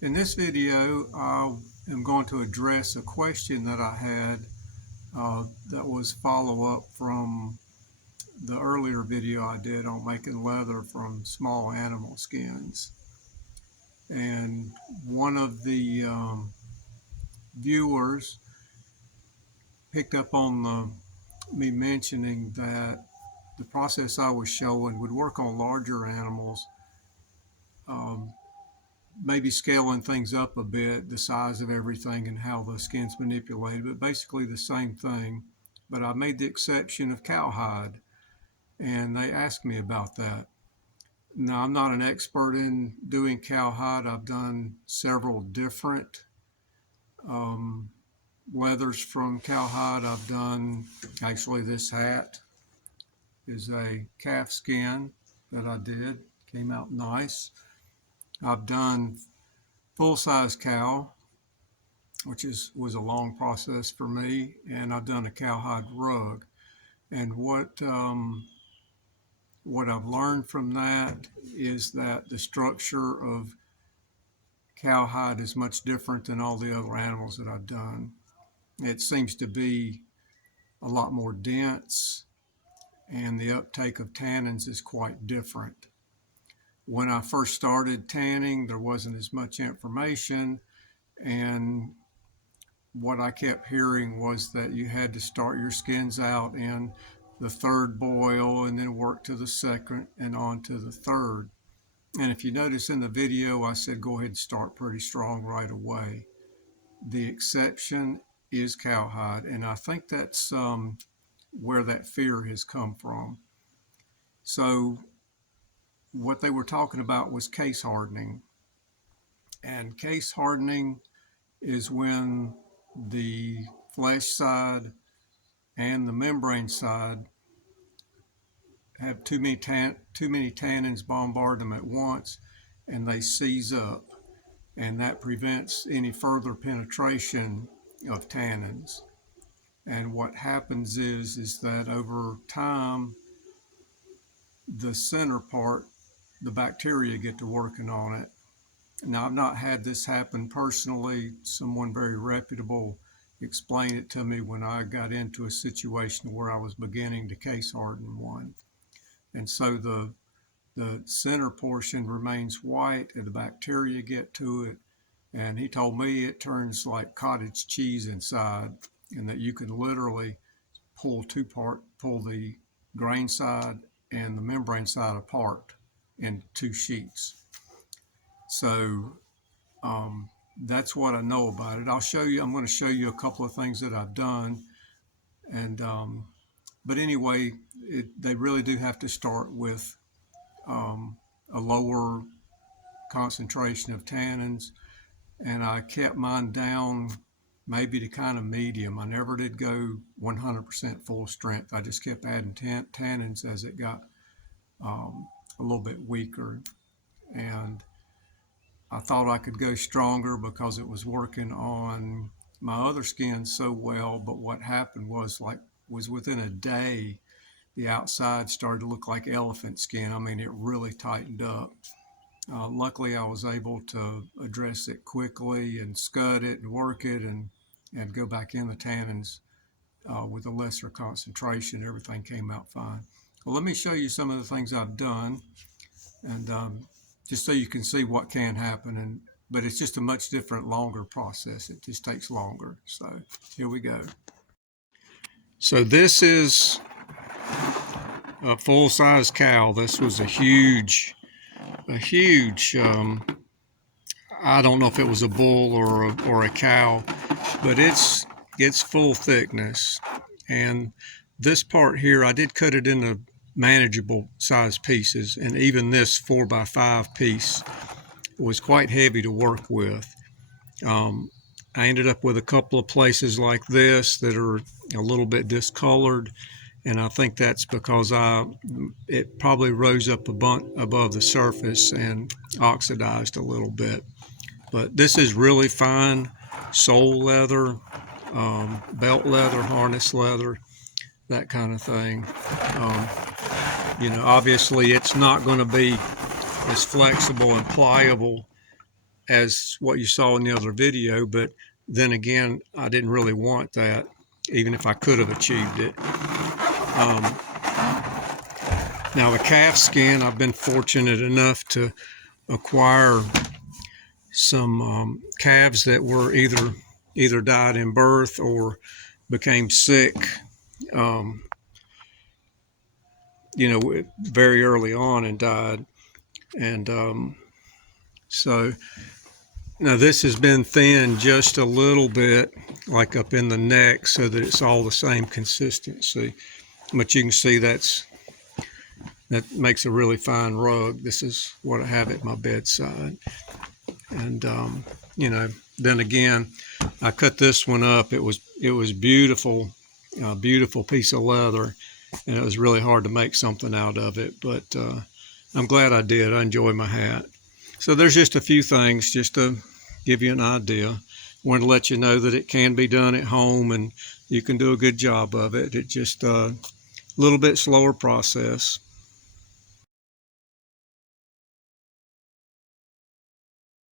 In this video, I am going to address a question that I had that was follow-up from the earlier video I did on making leather from small animal skins. And one of the viewers picked up on me mentioning that the process I was showing would work on larger animals, um, maybe scaling things up a bit, the size of everything and how the skin's manipulated, but basically the same thing. But I made the exception of cowhide, and they asked me about that. Now, I'm not an expert in doing cowhide. I've done several different um, leathers from cowhide. I've done, actually, this hat is a calf skin that I did, came out nice. I've done full-size cow, which was a long process for me, and I've done a cowhide rug. And what I've learned from that is that the structure of cowhide is much different than all the other animals that I've done. It seems to be a lot more dense, and the uptake of tannins is quite different. When I first started tanning, there wasn't as much information, and what I kept hearing was that you had to start your skins out in the third boil and then work to the second and on to the third. And if you notice in the video, I said go ahead and start pretty strong right away. The exception is cowhide, and I think that's where that fear has come from. So what they were talking about was case hardening. And case hardening is when the flesh side and the membrane side have too many tannins bombard them at once, and they seize up, and that prevents any further penetration of tannins. And what happens is that over time, the center part, the bacteria get to working on it. Now, I've not had this happen personally. Someone very reputable explained it to me when I got into a situation where I was beginning to case harden one. And so the center portion remains white and the bacteria get to it. And he told me it turns like cottage cheese inside, and that you can literally pull the grain side and the membrane side apart in two sheets. So that's what I know about it. I'm going to show you a couple of things that I've done. And but anyway, they really do have to start with a lower concentration of tannins. And I kept mine down maybe to kind of medium. I never did go 100% full strength. I just kept adding tannins as it got a little bit weaker. And I thought I could go stronger because it was working on my other skin so well. But what happened was within a day, the outside started to look like elephant skin. I mean, it really tightened up. Luckily, I was able to address it quickly and scud it and work it and go back in the tannins with a lesser concentration. Everything came out fine. Well, let me show you some of the things I've done, and just so you can see what can happen. But it's just a much different, longer process. It just takes longer. So here we go. So this is a full-size cow. This was a huge, I don't know if it was a bull or a cow, but it's full thickness. And this part here, I did cut it into manageable size pieces, and even this 4x5 piece was quite heavy to work with. I ended up with a couple of places like this that are a little bit discolored, and I think that's because it probably rose up above the surface and oxidized a little bit. But this is really fine sole leather, belt leather, harness leather, that kind of thing. Obviously it's not going to be as flexible and pliable as what you saw in the other video, but then again, I didn't really want that, even if I could have achieved it. Now the calf skin, I've been fortunate enough to acquire some calves that were either died in birth or became sick, very early on and died. And so now this has been thinned just a little bit, like up in the neck, so that it's all the same consistency. But you can see that makes a really fine rug. This is what I have at my bedside. And then again, I cut this one up. It was beautiful, beautiful piece of leather, and it was really hard to make something out of it. But I'm glad I did. I enjoy my hat. So there's just a few things just to give you an idea. Wanted to let you know that it can be done at home, and you can do a good job of it. It's just a little bit slower process.